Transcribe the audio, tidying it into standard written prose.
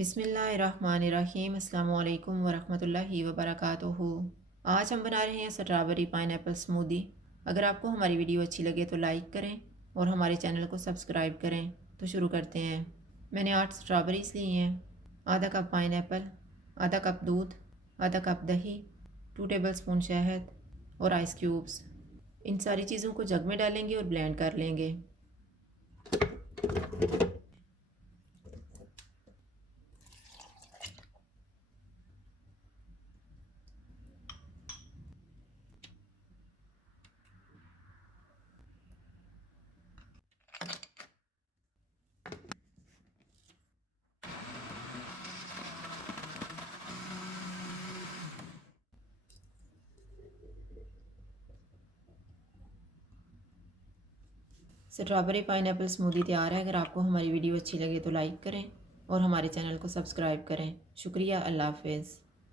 बिस्मिल्लाहिर्रहमानिर्रहीम अस्सलामु अलैकुम वरहमतुल्लाहि वबरकातुहू। आज हम बना रहे हैं स्ट्रॉबेरी पाइनएप्पल स्मूदी। अगर आपको हमारी वीडियो अच्छी लगे तो लाइक करें और हमारे चैनल को सब्सक्राइब करें। तो शुरू करते हैं। मैंने 8 स्ट्रॉबेरीज ली हैं, आधा कप पाइनएप्पल, आधा कप दूध, आधा कप दही, 2 टेबलस्पून शहद और आइस क्यूब्स। इन सारी चीज़ों को जग में डालेंगे और ब्लेंड कर लेंगे। स्ट्रॉबेरी पाइनएप्पल स्मूदी तैयार है। अगर आपको हमारी वीडियो अच्छी लगे तो लाइक करें और हमारे चैनल को सब्सक्राइब करें। शुक्रिया। अल्लाह हाफ़िज़।